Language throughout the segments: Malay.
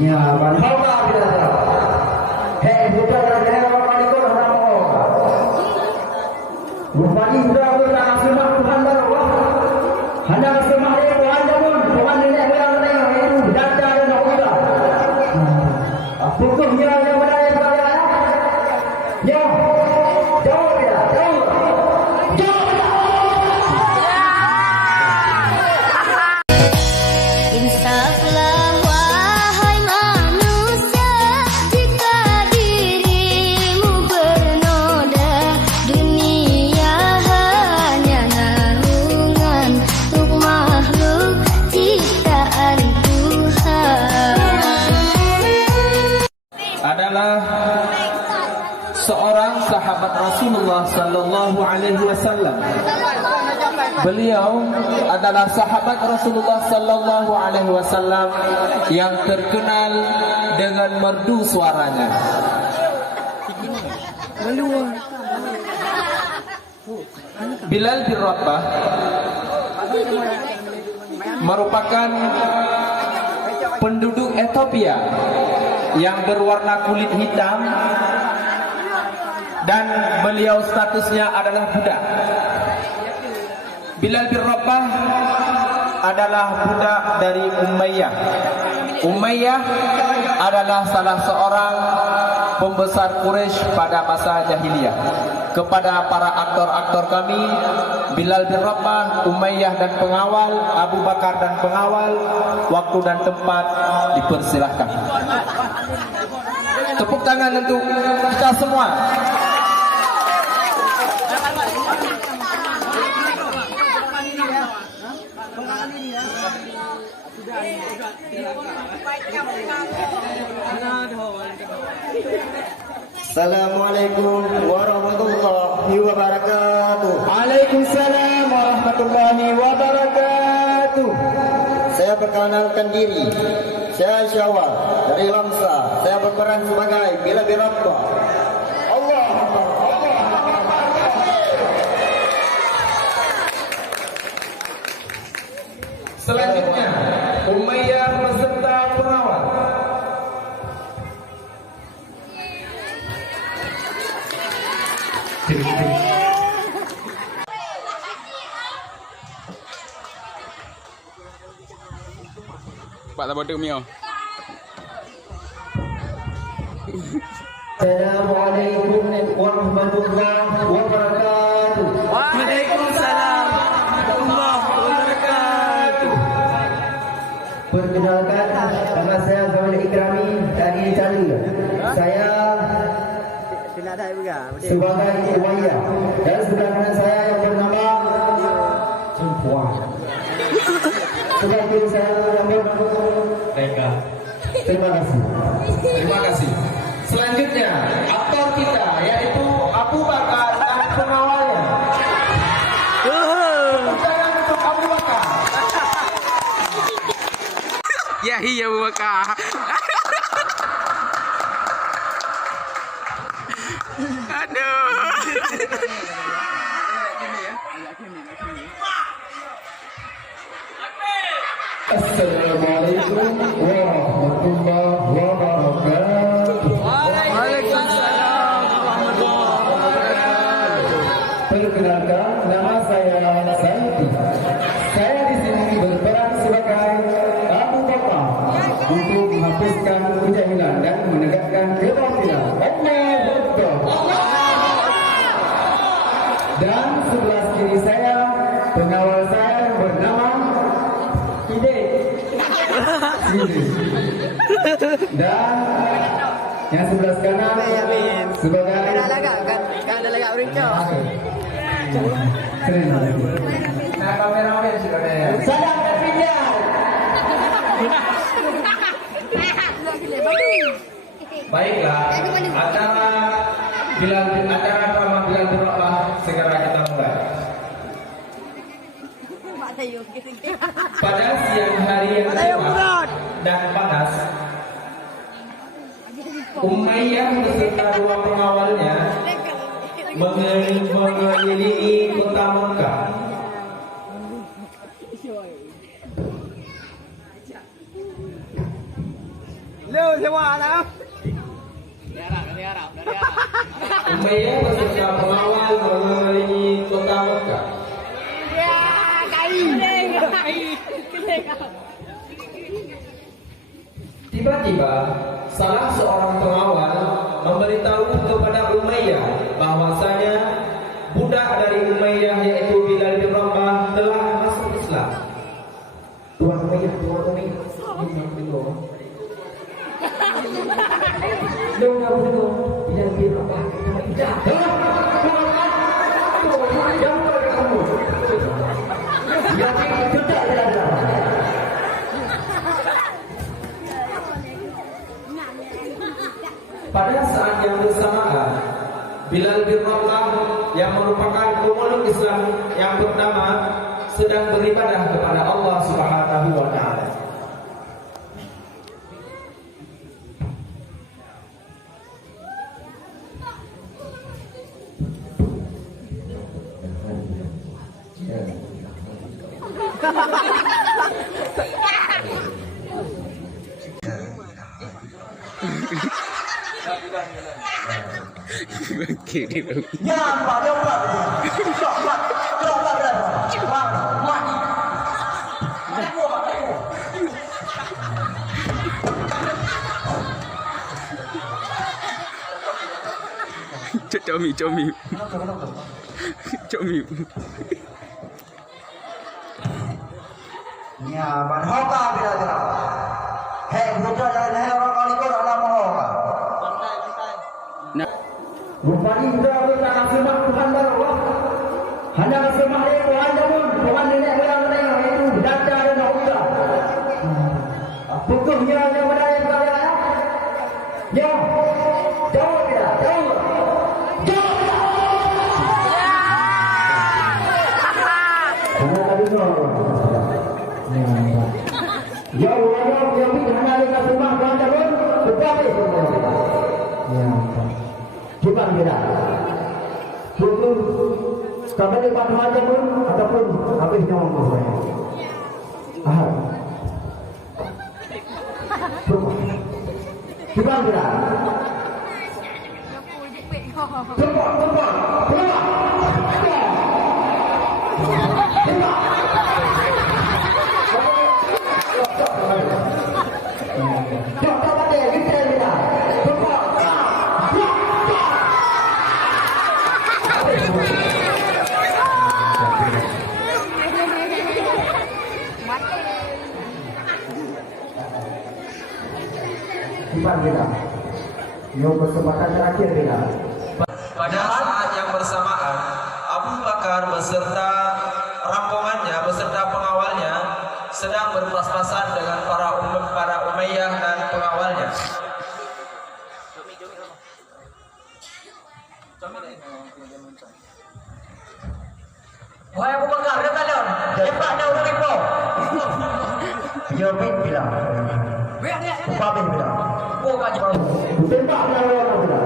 Ya, banhoga bila. Hei, bukan ada orang paling kau orang mau. Rupanya sudah berada semua Tuhan baru. Hendak semua dia Tuhan jamun, Tuhan nenek moyang nenek itu data dan Allah. Apakah dia yang berada di sana? Ya, jauh dia, jauh. Insaflah wahai manusia, jika dirimu bernoda, dunia hanya naungan untuk makhluk ciptaan Tuhan. Adalah seorang sahabat Rasulullah sallallahu alaihi wasallam. Beliau adalah sahabat Rasulullah sallallahu alaihi wasallam yang terkenal dengan merdu suaranya. Bilal bin Rabah merupakan penduduk Ethiopia yang berwarna kulit hitam dan beliau statusnya adalah budak. Bilal bin Rabah adalah budak dari Umayyah. Umayyah adalah salah seorang pembesar Quraisy pada masa jahiliyah. Kepada para aktor-aktor kami, Bilal bin Rabah, Umayyah dan pengawal, Abu Bakar dan pengawal, waktu dan tempat dipersilahkan. Tepuk tangan untuk kita semua. Assalamualaikum warahmatullahi wabarakatuh. Waalaikumsalam warahmatullahi wabarakatuh. Saya perkenalkan diri. Saya Syawal dari Lamsa. Saya berperan sebagai Bilal bin Rabah. Allah Akbar. Selanjutnya, Umayyah beserta pengawal. Pak tak bodoh Mio. Assalamualaikum warahmatullahi wabarakatuh. Waalaikumsalam warahmatullahi wabarakatuh. Perkenalkan, nama saya Zawal Ikrami dari Cali. Saya sebagai Umayyah dan sebelah kanan saya yang bernama Cempuan. Sebelah kiri saya yang bernama Reka. Terima kasih. Terima kasih. Selanjutnya, aktor kita yaitu Abu Bakar dan pengawalnya. Tangan untuk Abu Bakar. Ya iya Abu Bakar. Aduh. Assalamualaikum warahmatullahi wabarakatuh. Waalaikumsalam warahmatullahi wabarakatuh. Perkenalkan, nama saya Saidi. Saya di sini berperan sebagai Abu Bakar untuk menghapuskan kejahilan dan menegakkan kebatilan. Dan sebelah kiri saya pengawal saya yang bernama Ide. Dan yang sebelah kanan sebagai keren. Nah, kameramen sudah ada ya. Salam berpindah. Baiklah, acara drama Bilal bin Rabah segera kita mulai. Pada siang hari yang cerah dan panas, Umayyah beserta dua pengawalnya mengelilingi kota Mekah. Umayyah beserta pengawal mengelilingi kota Mekah. Tiba-tiba salah seorang pengawal memberitahu kepada Umayyah bahwasanya budak dari Umayyah yaitu Bilal bin Rabah telah masuk Islam. Tuan Umayyah. Bilal bin Rabah. Pada saat yang bersamaan, Bilal bin Rabah yang merupakan pemeluk Islam yang bernama sedang beribadah kepada Allah Subhanahu wa taala. Kiri dong. Comi. Ya, man hoka bila. Hei, buka jalan hei orang kali kau dalam hoka. Bupati sudah berkata sembah Tuhan Allah. Hanya sembah Tuhan namun Tuhan nenek moyang mereka itu data dan Allah. Pukul yang berdaya sekalian. Ya, jauh tidak, jauh. Ya Allah, yang hanya dengan sembah Tuhan namun tetapi ya. Coba kita betul sampai di mana aja pun ataupun habis nyawa saya. Coba kita. Coba. Yang kesempatan terakhir kita. Pada saat yang bersamaan, Abu Bakar beserta rombongannya, beserta pengawalnya sedang berpas-pasan dengan para Umayyah dan pengawalnya. Wahai Abu Bakar, dekat daun. Cepat daun ribu. Ya, bilang. Apa bilang? Oh, kaji baru. Tembak lawan kita.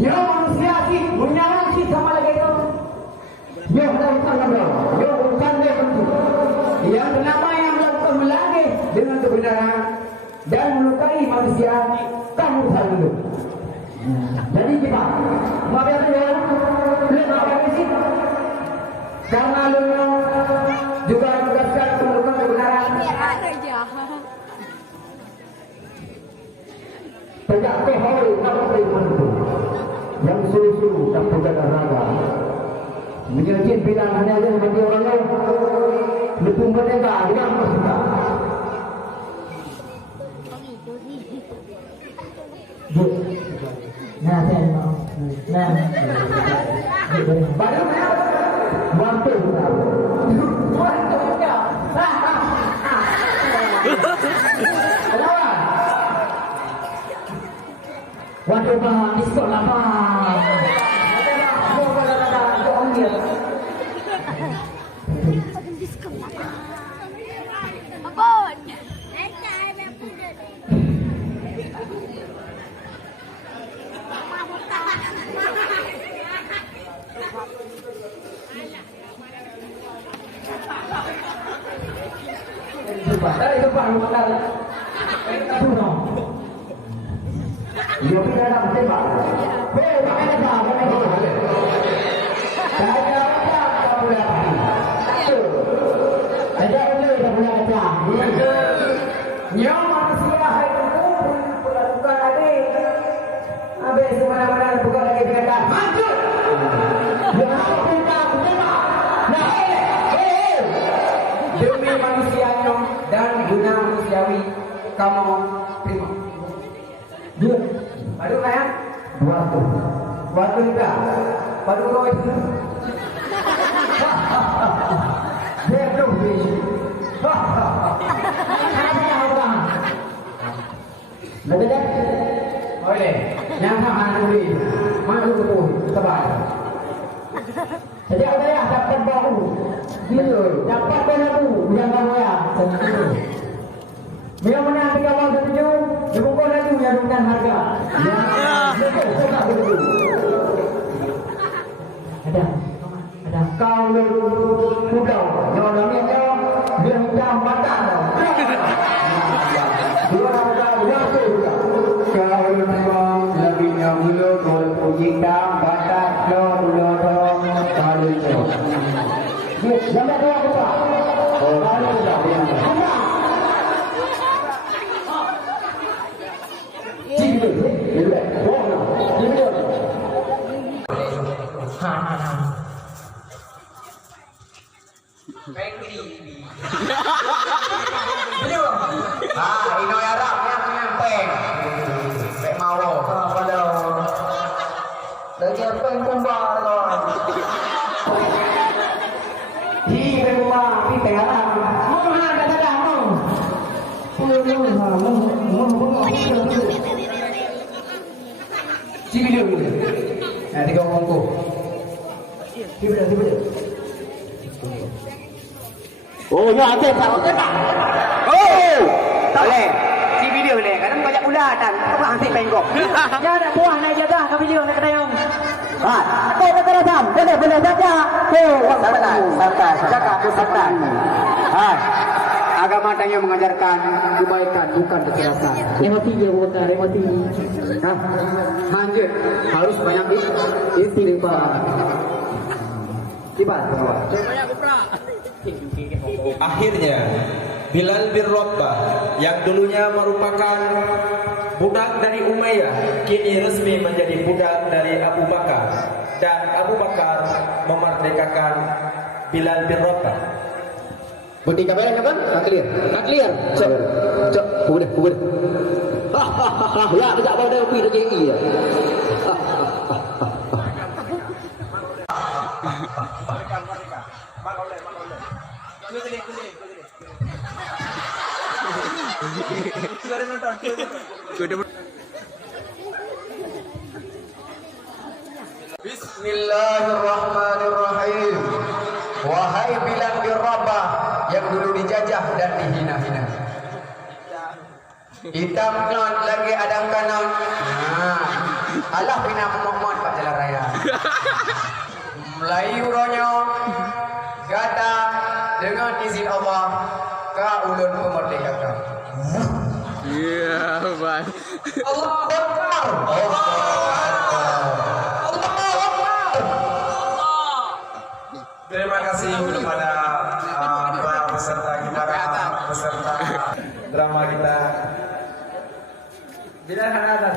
Ya manusia sih, menyalah sih sama lagi itu. Ya bukan dia betul. Yang pertama yang melakukan melanggar dengan kebenaran dan melukai manusia, kamu selalu. Jadi kita, maaf ya tuan, maaf ya sih. Karena lu juga menegaskan melakukan kebenaran. Tegak kehoi, apa itu? Yang suruh-suruh tak berjaga raga. Menyajin bilang hanya ada bagi orang lain. Lebih mereka dengan mereka. Nah, saya mau. Nah, baru mampu tahu. Waduh bang, diskon lah bang. Ada ambil. Abon. Dari depan lu makan. Turun. Dia pindah dalam tembak. Hei, pakai apa? Pakai apa? Saya apa? Tak boleh apa? Ada boleh tak boleh apa? Nyawa manusia itu bukan adik. Habis semana-mana bukan lagi dikatakan hancur. Kenapa kita tembak? Nah, demi manusianya dan guna manusiawi kamu terima. Dia, baru kan? Waktu juga, baru kau itu. Dia belum beli. Lebih dah. Boleh. Yang mana beli? Mana tu? Tebal. Jadi ada yang dapat bahu. Gila, dapat bahu. Jangan goyah. Dia menang 3-7. Dia pukul lagi menyalurkan harga. Ada kau kudau. Jangan dia hitam batang. Dia kau memang lebihnya mula kau hitam batang lorong kalau dia jangan doa kita. Kalau kita Ino Arab yang nyempeng. Pek mau. Pada. Lagi nyempeng kumbang loh. Hi rumah di Arab. Mau kata kamu. Cibilu. Nah, 3 minggu. Cibilu. Oh, ya ada tak? Oh, tak boleh. Si video ni, kadang banyak bulatan. Kau nanti penggok. Ya, nak buah naik jadah ke video nak kedayung. Kau kata rasam. Boleh saja. Santai. Cakap tu santai. Agama tanya mengajarkan kebaikan bukan kekerasan. Emosi dia bukan emosi. Lanjut. Harus banyak istighfar. Ibarat. Banyak kuprak. Akhirnya Bilal bin Rabah yang dulunya merupakan budak dari Umayyah kini resmi menjadi budak dari Abu Bakar, dan Abu Bakar memerdekakan Bilal bin Rabah. Budi kamera kapan? Tak clear. Cok. Kuber. Ya, tidak mau dah pergi JI ya. Bismillahirrahmanirrahim. Wahai Bilal bin Rabah yang dulu dijajah dan dihina-hina. Hitam non lagi adang kanon. Allah bina Muhammad pak jalan raya. Melayu ronyo gata dengan izin Allah ka ulun pemerdekakan. Ya, bang. Allahu Akbar. Terima kasih kepada para peserta kita, peserta drama kita. Bila ada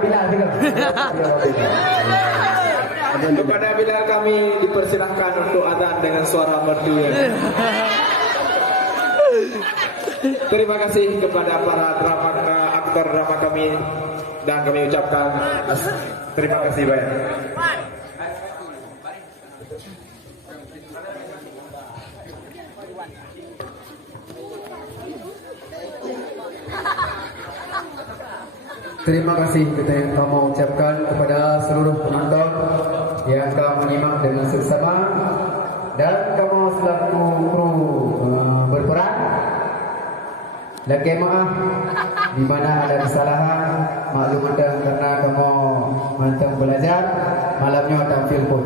Bilal juga. Kepada Bilal kami dipersilahkan untuk adzan dengan suara merdu. Terima kasih kepada para aktor drama kami, dan kami ucapkan terima kasih banyak. Terima kasih kita yang kamu ucapkan kepada seluruh penonton yang telah menyimak dengan seksama dan kamu selaku kru berperan. Lagi maaf di mana ada kesalahan, maklum anda karena kamu mantap belajar malamnya tampil pun.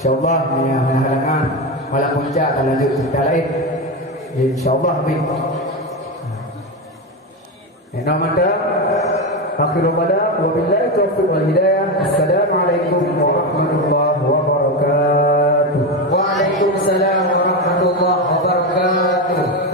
InsyaAllah ni halangan malam puncak akan lanjut cerita lain. InsyaAllah amin. Nama anda akhirul pada wabillahi taufiq wal hidayah. Assalamualaikum warahmatullahi wabarakatuh. Waalaikumsalam warahmatullahi wabarakatuh.